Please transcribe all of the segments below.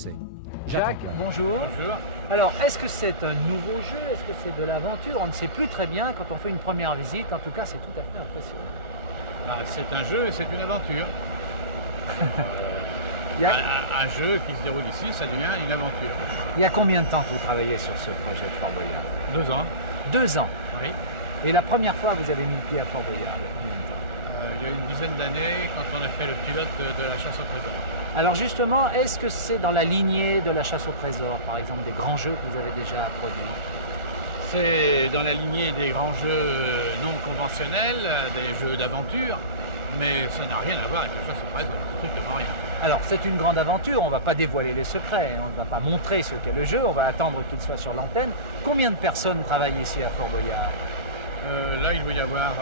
C'est Jacques, bonjour. Bonjour. Alors, est-ce que c'est un nouveau jeu? Est-ce que c'est de l'aventure? On ne sait plus très bien quand on fait une première visite. En tout cas, c'est tout à fait impressionnant. Ah, c'est un jeu et c'est une aventure. Il y a, Un jeu qui se déroule ici, ça devient une aventure. il y a combien de temps que vous travaillez sur ce projet de Fort Boyard? 2 ans, 2 ans. oui. Et la première fois que vous avez mis le pied à Fort Boyard, il y a combien de temps? Il y a une dizaine d'années, quand on a fait le pilote de la chasse au trésor. Alors justement, est-ce que c'est dans la lignée de la chasse au trésor, par exemple, des grands jeux que vous avez déjà produits? C'est dans la lignée des grands jeux non conventionnels, des jeux d'aventure, mais ça n'a rien à voir avec la chasse au trésor, strictement rien. Alors, c'est une grande aventure, on ne va pas dévoiler les secrets, on ne va pas montrer ce qu'est le jeu, on va attendre qu'il soit sur l'antenne. Combien de personnes travaillent ici à Fort Boyard? Là, il doit y avoir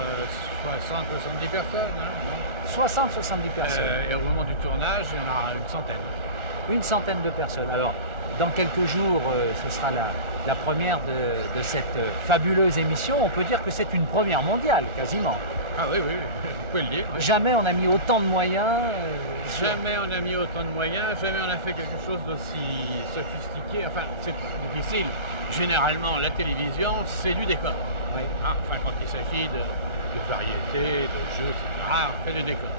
60-70 personnes. Hein, 60-70 personnes. et au moment du tournage, il y en a une centaine. Une centaine de personnes. Alors, dans quelques jours, ce sera la première de cette fabuleuse émission. On peut dire que c'est une première mondiale, quasiment. Ah oui, oui, vous pouvez le dire. Oui. Jamais on a mis autant de moyens. Jamais on a mis autant de moyens, jamais on a fait quelque chose d'aussi sophistiqué. Enfin, c'est difficile. Généralement, la télévision, c'est du décor. Oui. Hein, enfin, quand il s'agit de variétés, de jeux, etc., on fait du décor.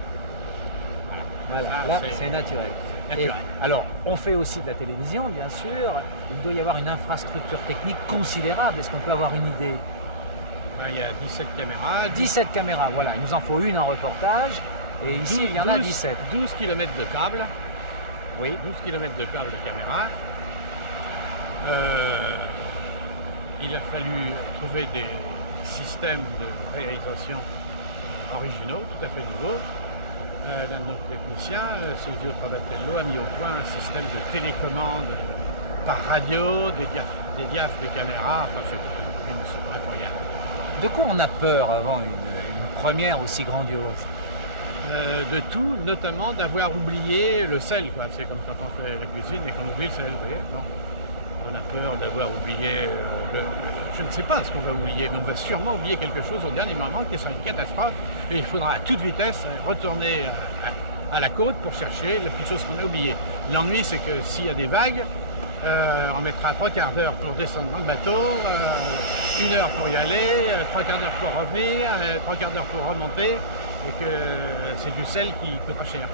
Voilà, Ça, là, c'est naturel. naturel. Et alors, on fait aussi de la télévision, bien sûr. Il doit y avoir une infrastructure technique considérable. Est-ce qu'on peut avoir une idée? Ben, il y a 17 caméras. 17 caméras, voilà. Il nous en faut une en reportage. Et ici, il y en a 17. 12 km de câbles. Oui. 12 km de câbles de caméra. Il a fallu trouver des systèmes de réalisation originaux, tout à fait nouveaux. L'un de nos techniciens, Silvio Travatello, a mis au point un système de télécommande par radio, des diaphes des caméras. Enfin, c'est incroyable. De quoi on a peur avant une première aussi grandiose? De tout, notamment d'avoir oublié le sel, quoi. C'est comme quand on fait la cuisine et qu'on oublie le sel, vous voyez. Bon. On a peur d'avoir oublié je ne sais pas ce qu'on va oublier, mais on va sûrement oublier quelque chose au dernier moment qui sera une catastrophe. Et il faudra à toute vitesse retourner à la côte pour chercher la petite chose qu'on a oubliée. L'ennui, c'est que s'il y a des vagues, on mettra 3/4 d'heure pour descendre dans le bateau, 1 heure pour y aller, 3/4 d'heure pour revenir, 3/4 d'heure pour remonter, et que c'est du sel qui coûtera cher.